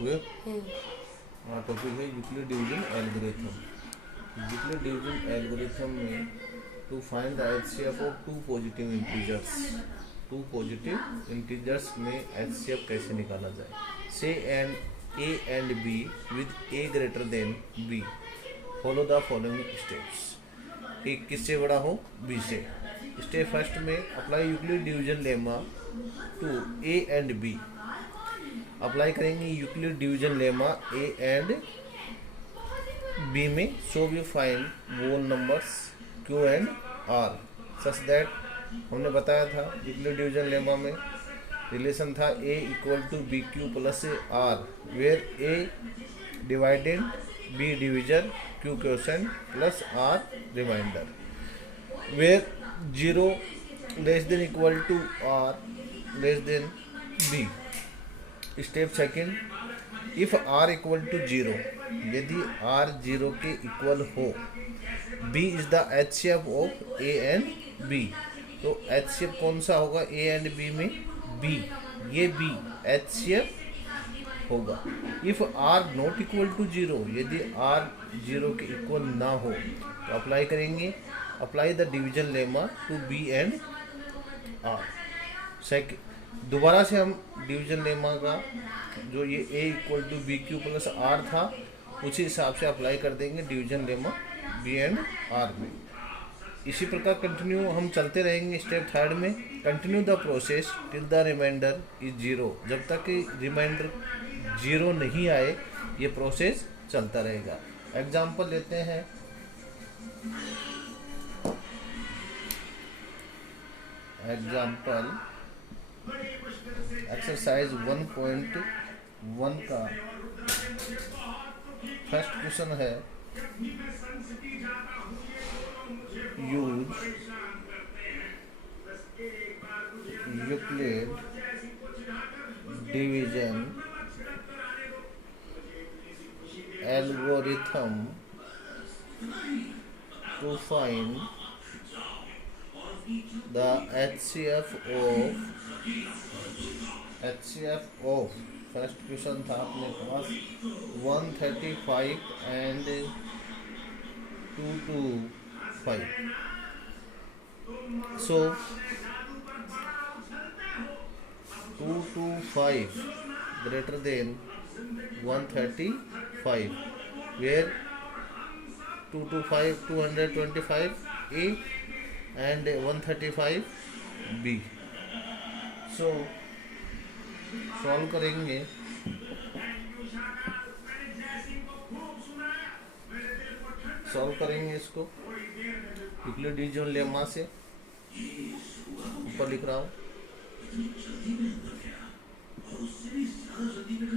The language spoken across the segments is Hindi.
हुए। हाँ, टॉपिक है Euclid division algorithm. Euclid division algorithm में to find the HCF of two positive integers में एचसीएफ कैसे निकाला जाए। से and a and b with a greater than b, follow the following steps. A किससे बड़ा हो, बी से। स्टेप फर्स्ट में apply Euclid division lemma to a and b. Apply करेंगे Euclid division lemma a and b में। So we find whole numbers Q and r such that, हमने बताया था यूक्लिड डिवीजन लेमा में रिलेशन था a equal to b q plus r, where a divided, b division, q question plus r remainder, where 0 less than equal to r less than b. Step second, if r equal to 0, यदि आर 0 के इक्वल हो, b is the HCF of a and b. तो एचसीएफ कौन सा होगा ए एंड बी में, बी, ये बी एचसीएफ होगा। If r not equal to 0, यदि आर 0 के इक्वल ना हो तो अप्लाई करेंगे, apply the division lemma to b and r. दोबारा से हम डिवीजन लेमा का जो ये a equal to b q plus r था उसी हिसाब से अप्लाई कर देंगे division lemma b and r में। इसी प्रकार कंटिन्यू हम चलते रहेंगे। स्टेप थर्ड में, continue the process till the remainder is 0। जब तक कि रिमाइंडर 0 नहीं आए ये प्रोसेस चलता रहेगा। एग्जाम्पल लेते हैं। एग्जाम्पल एक्सरसाइज 1.1 का फर्स्ट क्वेश्चन है, use Euclid division algorithm to find the HCF of first question था अपने पास 135 and 225। So 225 greater than 135, where 225 225 A and 135 B। So solve करेंगे। इसको यूक्लिड डिवीजन लेमा से। ऊपर लिख रहा हूँ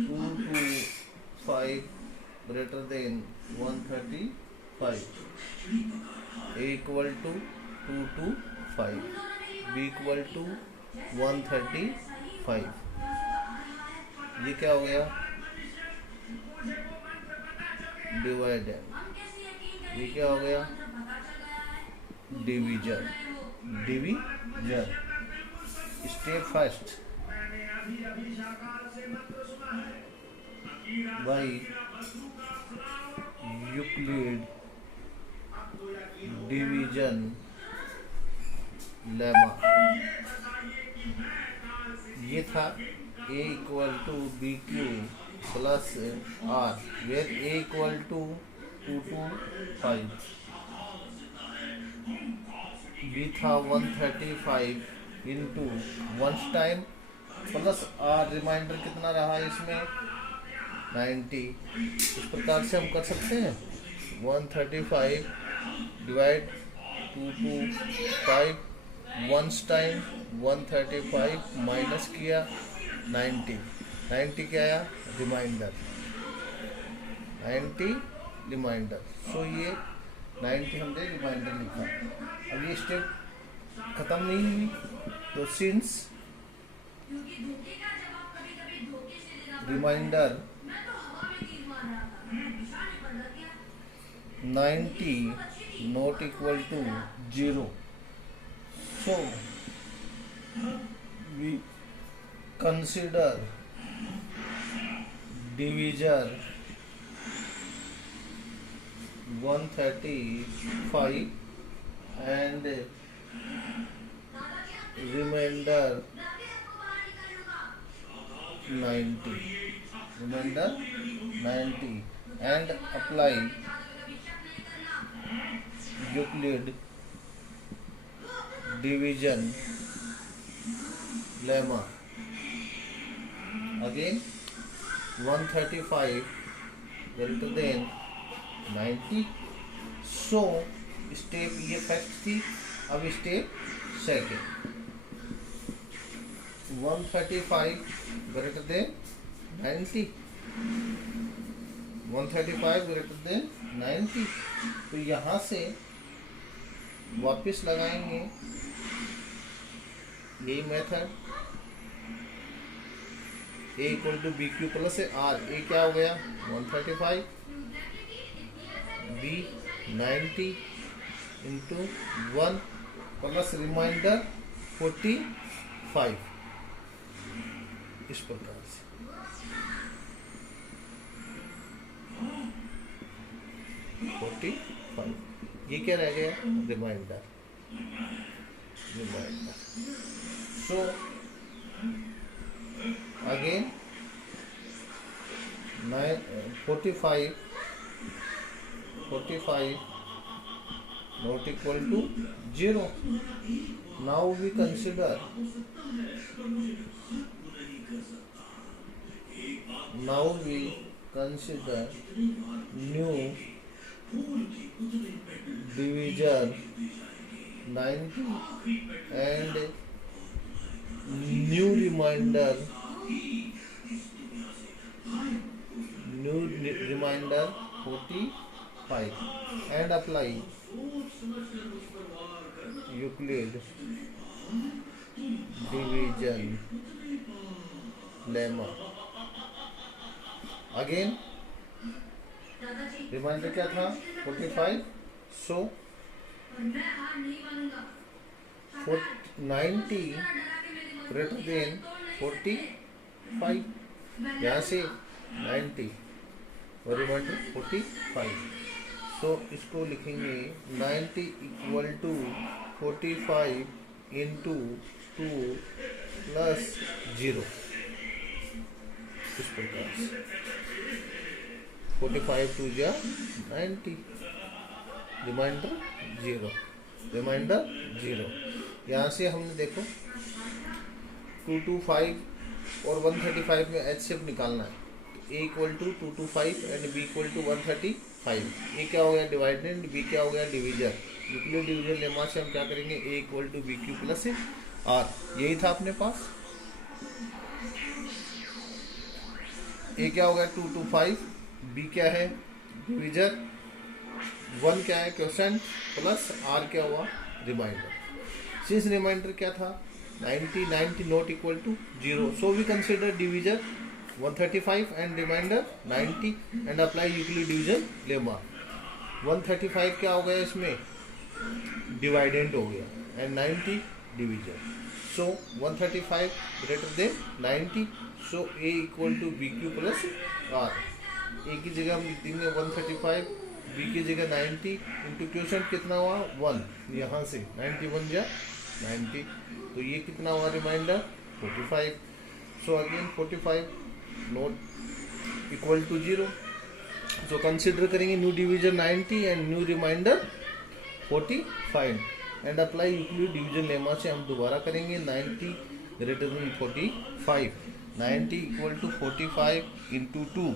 225 greater than 135, A equal to 225, B equal to 135। ये क्या हो गया, डिवाइडेड। ये क्या हो गया, division. Step first, by Euclid division lemma. ये था a equal to b q plus r, where a equal to 225, b था 135 into once time plus r, remainder कितना रहा इसमें 90। इस प्रकार से हम कर सकते हैं 135 डिवाइड 225, वंस टाइम 135 माइनस किया 90 क्या आया, रिमाइंडर 90 रिमाइंडर। सो ये 90 हमने रिमाइंडर लिखा। अब ये स्टेप खत्म नहीं हुई, तो since reminder 90 not equal to 0, so we consider divisor 135 and remainder 90 and apply Euclid division lemma. Again 135 greater than 90. So step ये फर्स्ट थी. अब step second 135 greater than 90. 135 greater than 90. तो यहाँ से वापस लगाएंगे यही method. A equal to b q plus r. A क्या हो गया 135, बी 90 इंटू 1 प्लस रिमाइंडर 45. इस प्रकार से ये क्या रह गया remainder. So again 45 not equal to 0. Now we consider new division 90 and new remainder 45 and apply Euclid division lemma. Again remainder क्या था 45. So 90 greater than 45. यहाँ से 90 और रिमाइंडर 45. सो इसको लिखेंगे 90 इक्वल टू 45 इंटू 2 प्लस 0. इस प्रकार से 45 टू जा 90, रिमाइंडर 0. यहाँ से हमने देखो 225 और 135 में HCF निकालना है. A equal to 225 and B equal to 135. A क्या हो गया डिवाइडेंड, B क्या हो गया डिवीजर. यूक्लिड डिवीजन लेमा से हम क्या करेंगे A equal to b q plus r. यही था अपने पास. A क्या हो गया 225, B क्या है डिवीजर, 1 क्या है क्वेश्चन प्लस R क्या हुआ रिमाइंडर. सिंस रिमाइंडर क्या था 90 not equal to 0. So we consider divisor 135 and remainder 90 and apply Euclid division lemma. 135 क्या हो गया इसमें डिवाइडेंड हो गया and 90 divisor. So 135 greater than 90. So A equal to b q plus r. A की जगह हम लिख देंगे 135, बी की जगह 90 इंटू क्वेश्चन कितना हुआ 1. यहाँ से 91 जा 90. तो ये कितना हुआ remainder 45. So again 45 not equal to 0. So consider करेंगे new division 90 and new remainder 45 and apply Euclid division lemma से हम दोबारा करेंगे 90 greater than 45. 90 equal to 45 into 2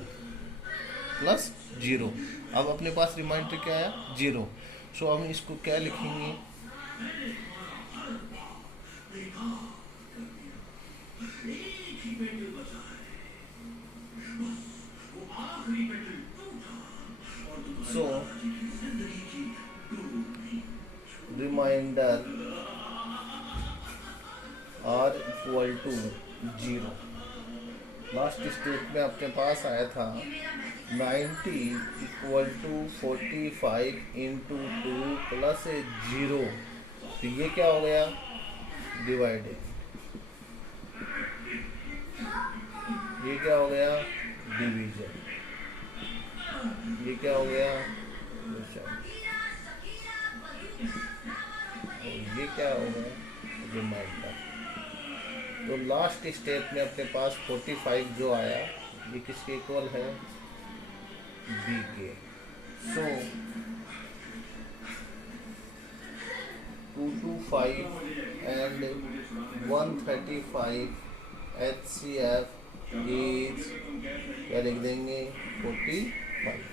plus 0. अब अपने पास रिमाइंडर क्या आया 0. सो हम इसको क्या लिखेंगे so remainder r equal to 0. Last step में अपने पास आया था 90 इक्वल टू 45 इंटू 2 प्लस 0. तो ये क्या हो गया डिवाइडेड. ये क्या हो गया डिवीजन। ये क्या हो गया, ये क्या हो गया, रिमाइंडर। तो लास्ट स्टेप में अपने पास 45 जो आया, ये किसके इक्वल है, बी के। सो 225 एंड 135 HCF इज क्या लिख देंगे, 45।